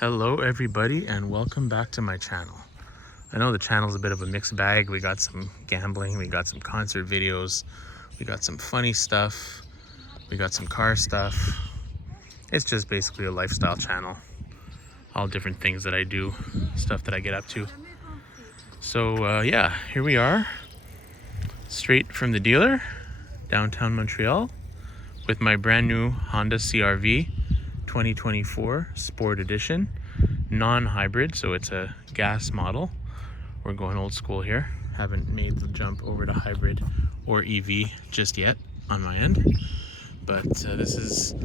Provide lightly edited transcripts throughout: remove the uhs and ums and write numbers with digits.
Hello everybody and welcome back to my channel. I know the channel's a bit of a mixed bag. We got some gambling, we got some concert videos, we got some funny stuff, we got some car stuff. It's just basically a lifestyle channel. All different things that I do, stuff that I get up to. So yeah, here we are, straight from the dealer, downtown Montreal, with my brand new Honda CR-V 2024 Sport Edition, non-hybrid, so it's a gas model. We're going old school here. Haven't made the jump over to hybrid or EV just yet on my end, but this is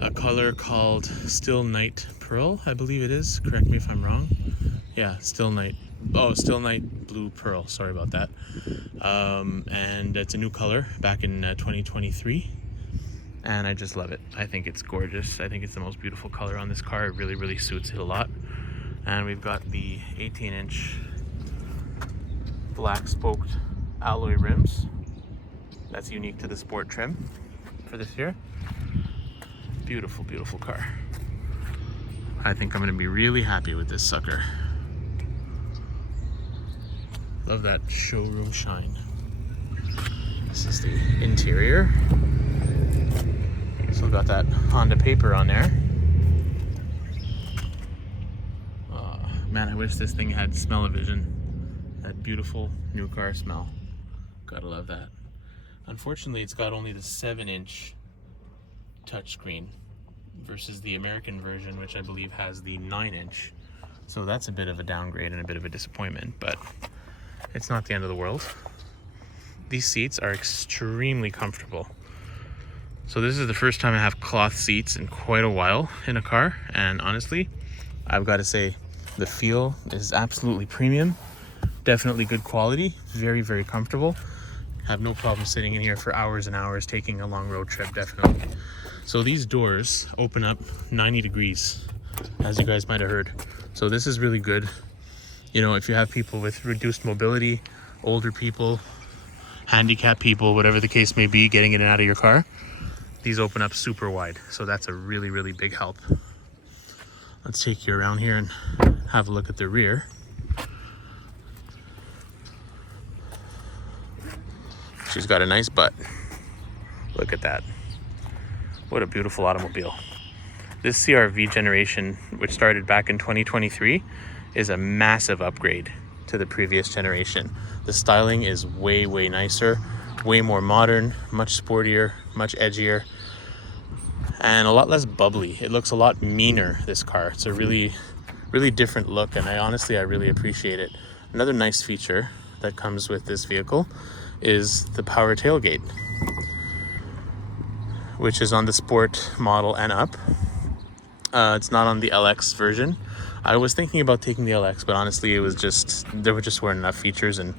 a color called Still Night Pearl, I believe it is. Correct me if I'm wrong. Yeah, Still Night Blue Pearl. Sorry about that. And it's a new color back in 2023. And I just love it. I think it's gorgeous. I think it's the most beautiful color on this car. It really, really suits it a lot. And we've got the 18-inch black spoked alloy rims. That's unique to the sport trim for this year. Beautiful, beautiful car. I think I'm gonna be really happy with this sucker. Love that showroom shine. This is the interior. Still got that Honda paper on there. Man, I wish this thing had smell-o-vision. That beautiful new car smell. Gotta love that. Unfortunately, it's got only the 7-inch touchscreen versus the American version, which I believe has the 9-inch. So that's a bit of a downgrade and a bit of a disappointment, but it's not the end of the world. These seats are extremely comfortable. So this is the first time I have cloth seats in quite a while in a car, and honestly, I've got to say the feel is absolutely premium. Definitely good quality, very, very comfortable. Have no problem sitting in here for hours and hours, taking a long road trip, definitely. So these doors open up 90 degrees, as you guys might have heard. So this is really good. You know, if you have people with reduced mobility, older people, handicapped people, whatever the case may be, getting in and out of your car, these open up super wide. So that's a really, really big help. Let's take you around here and have a look at the rear. She's got a nice butt. Look at that. What a beautiful automobile. This CR-V generation, which started back in 2023, is a massive upgrade to the previous generation. The styling is way, way nicer, way more modern, much sportier, much edgier, and a lot less bubbly. It looks a lot meaner, this car. It's a really, really different look, and I really appreciate it. Another nice feature that comes with this vehicle is the power tailgate, which is on the sport model and up. It's not on the LX version. I was thinking about taking the LX, but honestly, there just weren't enough features, and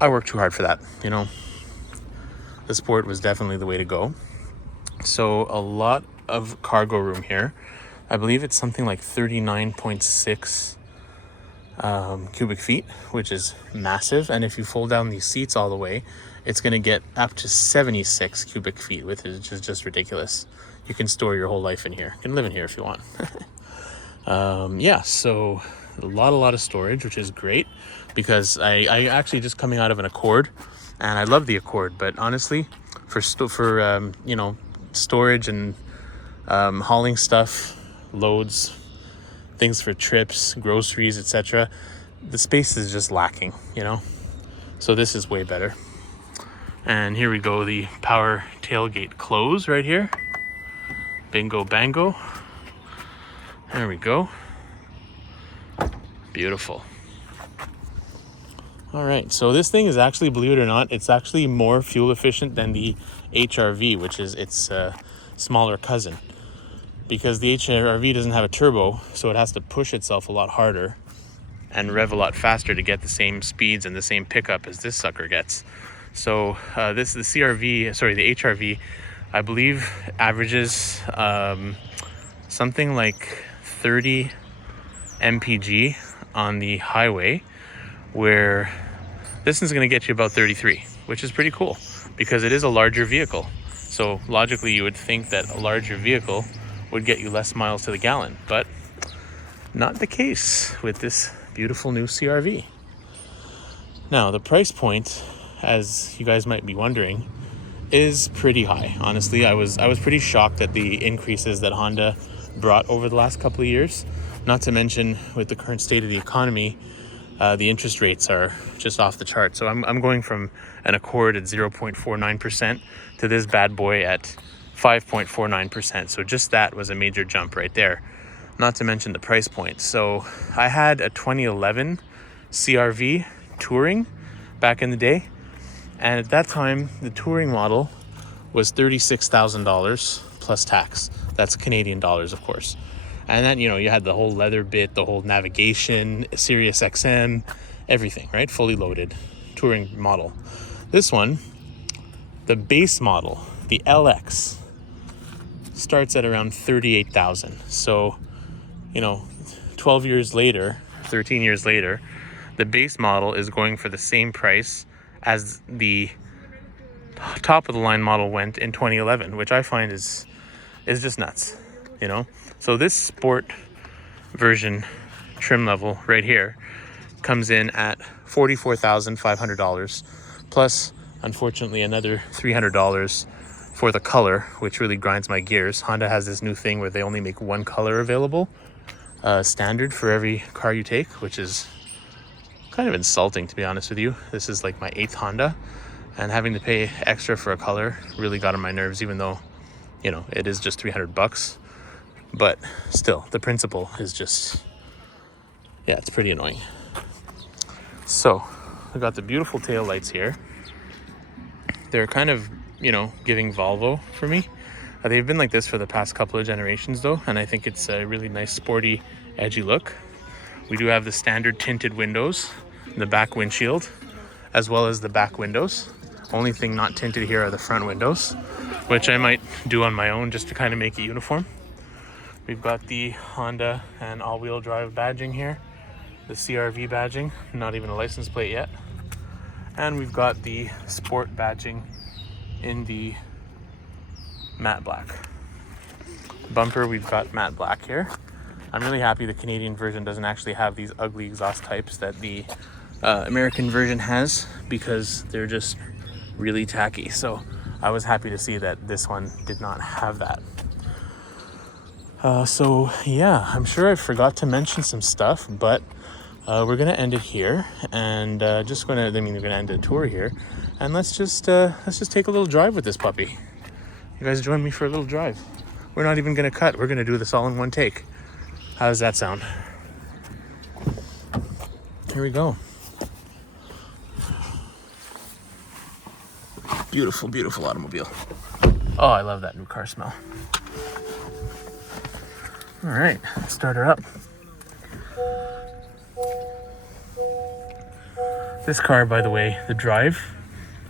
I worked too hard for that, you know. The sport was definitely the way to go. So a lot of cargo room here. I believe it's something like 39.6 cubic feet, which is massive. And if you fold down these seats all the way, it's going to get up to 76 cubic feet, which is just ridiculous. You can store your whole life in here. You can live in here if you want. Yeah, so a lot of storage, which is great, because I actually just coming out of an Accord, and I love the Accord, but honestly, for you know, storage and hauling stuff, loads, things for trips, groceries, etc., the space is just lacking, you know. So this is way better. And here we go, the power tailgate close right here. Bingo bango. There we go. Beautiful. All right, so this thing is actually, believe it or not, it's actually more fuel efficient than the HR-V, which is its smaller cousin. Because the HR-V doesn't have a turbo, so it has to push itself a lot harder and rev a lot faster to get the same speeds and the same pickup as this sucker gets. So the HR-V, I believe averages something like 30 mpg on the highway, where this is going to get you about 33, which is pretty cool because it is a larger vehicle. So logically you would think that a larger vehicle would get you less miles to the gallon, but Not the case with this beautiful new CRV. Now, the price point, as you guys might be wondering, is pretty high. Honestly, I was pretty shocked at the increases that Honda brought over the last couple of years. Not to mention, with the current state of the economy, the interest rates are just off the chart. So I'm going from an Accord at 0.49% to this bad boy at 5.49%. So just that was a major jump right there. Not to mention the price point. So I had a 2011 CRV Touring back in the day, and at that time the Touring model was $36,000 plus tax. That's Canadian dollars, of course. And then, you had the whole leather bit, the whole navigation, Sirius XM, everything, right? Fully loaded Touring model. This one, the base model, the LX, starts at around $38,000. So 12 years later, 13 years later, the base model is going for the same price as the top of the line model went in 2011, which I find is just nuts, So this sport version trim level right here comes in at $44,500 plus, unfortunately, another $300 for the color, which really grinds my gears. Honda has this new thing where they only make one color available, standard for every car you take, which is kind of insulting, to be honest with you. This is like my 8th Honda, and having to pay extra for a color really got on my nerves, even though, it is just $300. But still, the principle is just, it's pretty annoying. So we got the beautiful tail lights here. They're kind of, giving Volvo for me. They've been like this for the past couple of generations though, and I think it's a really nice, sporty, edgy look. We do have the standard tinted windows, the back windshield, as well as the back windows. Only thing not tinted here are the front windows, which I might do on my own just to kind of make it uniform. We've got the Honda and all-wheel drive badging here, the CRV badging, not even a license plate yet. And we've got the sport badging in the matte black. Bumper, we've got matte black here. I'm really happy the Canadian version doesn't actually have these ugly exhaust types that the American version has, because they're just really tacky. So I was happy to see that this one did not have that. I'm sure I forgot to mention some stuff, but we're gonna end it here, and we're gonna end the tour here, and let's just take a little drive with this puppy. You guys join me for a little drive. We're not even gonna cut. We're gonna do this all in one take. How does that sound? Here we go. Beautiful, beautiful automobile. Oh, I love that new car smell. All right, let's start her up. This car, by the way, the drive,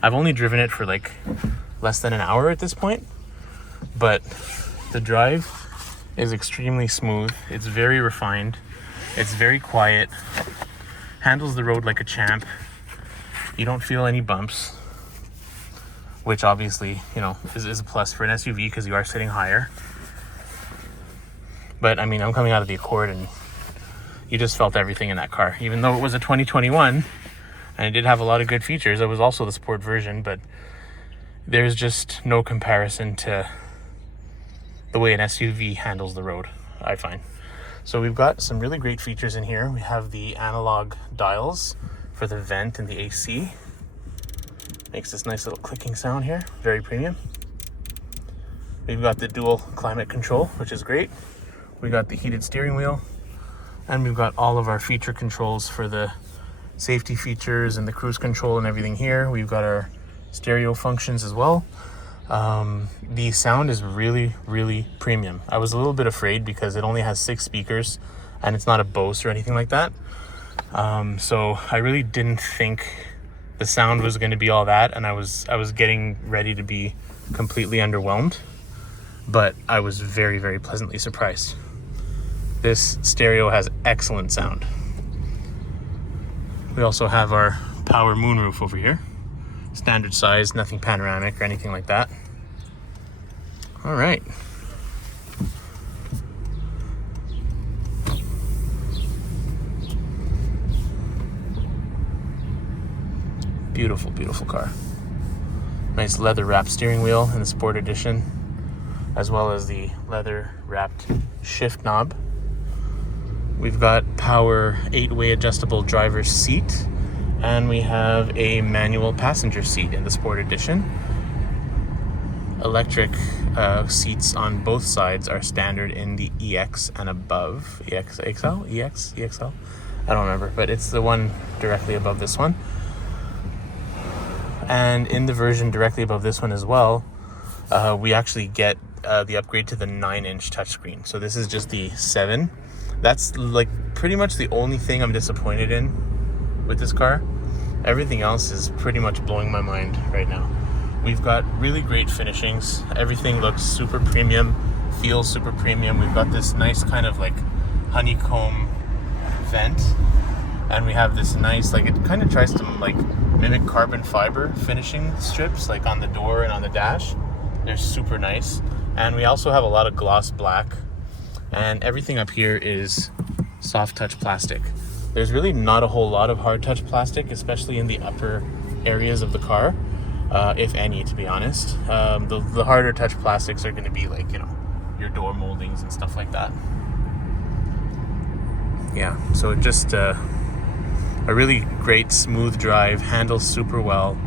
I've only driven it for like less than an hour at this point, but the drive is extremely smooth. It's very refined. It's very quiet. Handles the road like a champ. You don't feel any bumps, which obviously, is a plus for an SUV because you are sitting higher. But I mean, I'm coming out of the Accord and you just felt everything in that car. Even though it was a 2021 and it did have a lot of good features, it was also the sport version, but there's just no comparison to the way an SUV handles the road, I find. So we've got some really great features in here. We have the analog dials for the vent and the AC. Makes this nice little clicking sound here, very premium. We've got the dual climate control, which is great. We got the heated steering wheel, and we've got all of our feature controls for the safety features and the cruise control and everything here. We've got our stereo functions as well. The sound is really, really premium. I was a little bit afraid because it only has 6 speakers and it's not a Bose or anything like that. So I really didn't think the sound was going to be all that, and I was getting ready to be completely underwhelmed, but I was very, very pleasantly surprised. This stereo has excellent sound. We also have our power moonroof over here. Standard size, nothing panoramic or anything like that. All right. Beautiful, beautiful car. Nice leather wrapped steering wheel in the Sport Edition, as well as the leather wrapped shift knob. We've got power 8-way adjustable driver's seat, and we have a manual passenger seat in the Sport Edition. Electric seats on both sides are standard in the EX and above. EXL? I don't remember, but it's the one directly above this one. And in the version directly above this one as well, we actually get the upgrade to the 9-inch touchscreen. So this is just the 7. That's like pretty much the only thing I'm disappointed in with this car. Everything else is pretty much blowing my mind right now. We've got really great finishings. Everything looks super premium, feels super premium. We've got this nice kind of like honeycomb vent, and we have this nice, like, it kind of tries to like mimic carbon fiber finishing strips like on the door and on the dash. They're super nice. And we also have a lot of gloss black, and everything up here is soft touch plastic. There's really not a whole lot of hard touch plastic, especially in the upper areas of the car, if any, to be honest. The harder touch plastics are going to be like, you know, your door moldings and stuff like that. Yeah, so just a really great smooth drive, handles super well.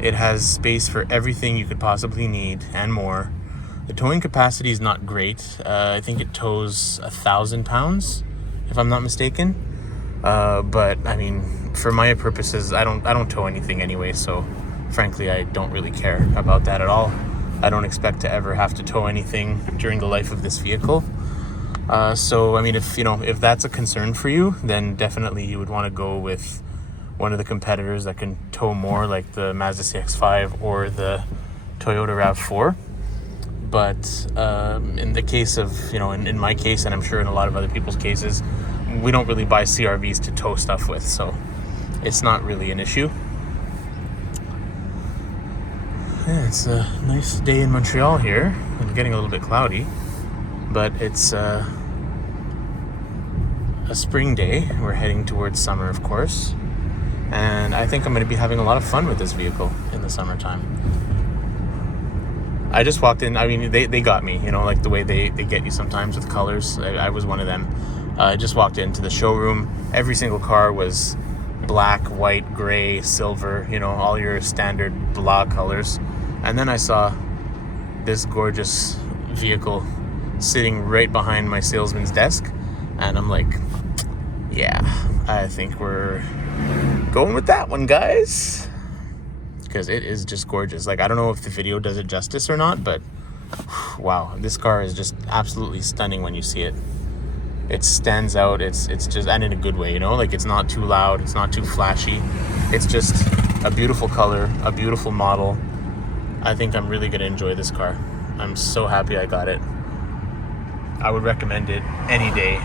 It has space for everything you could possibly need and more. The towing capacity is not great. I think it tows 1,000 pounds, if I'm not mistaken. But I mean, for my purposes, I don't tow anything anyway, so frankly, I don't really care about that at all. I don't expect to ever have to tow anything during the life of this vehicle. So I mean, if that's a concern for you, then definitely you would want to go with one of the competitors that can tow more, like the Mazda CX-5 or the Toyota RAV4. But in the case of, in my case, and I'm sure in a lot of other people's cases, we don't really buy CRVs to tow stuff with, so it's not really an issue. Yeah, it's a nice day in Montreal here. It's getting a little bit cloudy, but it's a spring day. We're heading towards summer, of course, and I think I'm going to be having a lot of fun with this vehicle in the summertime. I just walked in. I mean, they got me, like the way they get you sometimes with colors. I was one of them. I just walked into the showroom. Every single car was black, white, gray, silver, all your standard blah colors. And then I saw this gorgeous vehicle sitting right behind my salesman's desk. And I'm like, yeah, I think we're going with that one, guys. Because it is just gorgeous. Like, I don't know if the video does it justice or not, but wow, this car is just absolutely stunning when you see it. It stands out. It's just, and in a good way, like it's not too loud, it's not too flashy. It's just a beautiful color, a beautiful model. I think I'm really gonna enjoy this car. I'm so happy I got it. I would recommend it any day.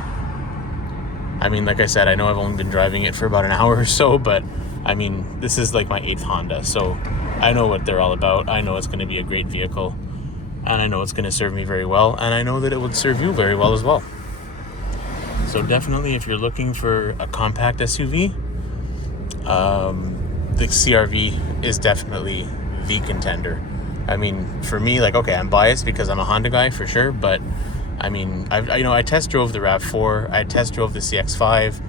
I mean, like I said, I know I've only been driving it for about an hour or so, but I mean, this is like my 8th Honda, so I know what they're all about. I know it's going to be a great vehicle, and I know it's going to serve me very well, and I know that it would serve you very well as well. So definitely, if you're looking for a compact SUV, the CR-V is definitely the contender. I mean, for me, like, okay, I'm biased because I'm a Honda guy for sure, but I mean, I test drove the RAV4, I test drove the CX-5.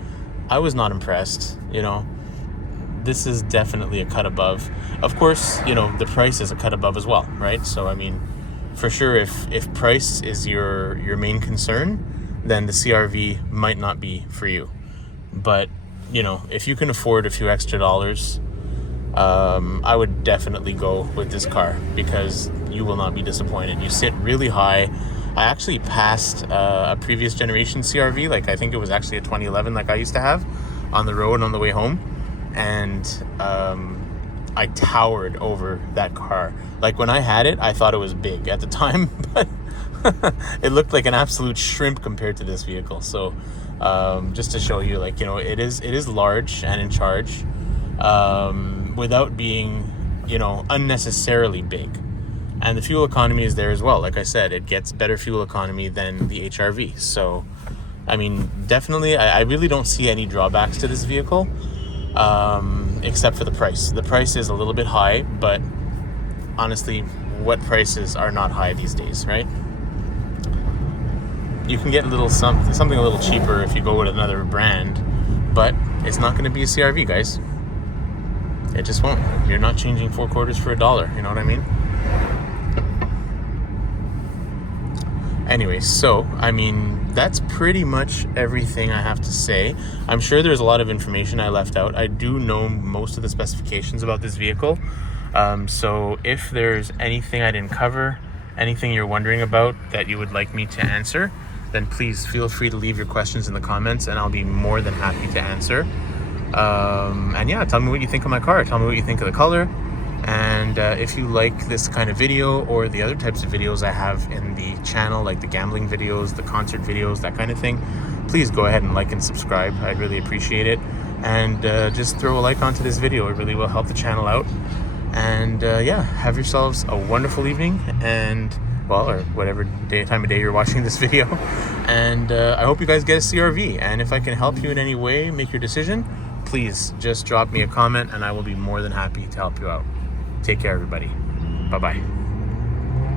I was not impressed, This is definitely a cut above. Of course, the price is a cut above as well, right? So, I mean, for sure, if price is your main concern, then the CR-V might not be for you. But, if you can afford a few extra dollars, I would definitely go with this car because you will not be disappointed. You sit really high. I actually passed a previous generation CR-V, like I think it was actually a 2011 like I used to have, on the road on the way home. And I towered over that car. Like when I had it, I thought it was big at the time, but it looked like an absolute shrimp compared to this vehicle. So just to show you, like, it is large and in charge without being, unnecessarily big. And the fuel economy is there as well. Like I said, it gets better fuel economy than the HR-V. So, I mean, definitely, I really don't see any drawbacks to this vehicle. except for the price. The price is a little bit high, but honestly, what prices are not high these days, right? You can get something a little cheaper if you go with another brand, but it's not going to be a CRV, guys. It just won't. You're not changing 4 quarters for $1. You know what I mean? Anyway, so, I mean, that's pretty much everything I have to say. I'm sure there's a lot of information I left out. I do know most of the specifications about this vehicle. So if there's anything I didn't cover, anything you're wondering about that you would like me to answer, then please feel free to leave your questions in the comments and I'll be more than happy to answer. And yeah, tell me what you think of my car. Tell me what you think of the color. And if you like this kind of video or the other types of videos I have in the channel, like the gambling videos, the concert videos, that kind of thing, please go ahead and like and subscribe. I'd really appreciate it. And just throw a like onto this video. It really will help the channel out. And yeah, have yourselves a wonderful evening, and well, or whatever time of day you're watching this video. And I hope you guys get a CRV. And if I can help you in any way make your decision, please just drop me a comment and I will be more than happy to help you out. Take care, everybody. Bye-bye.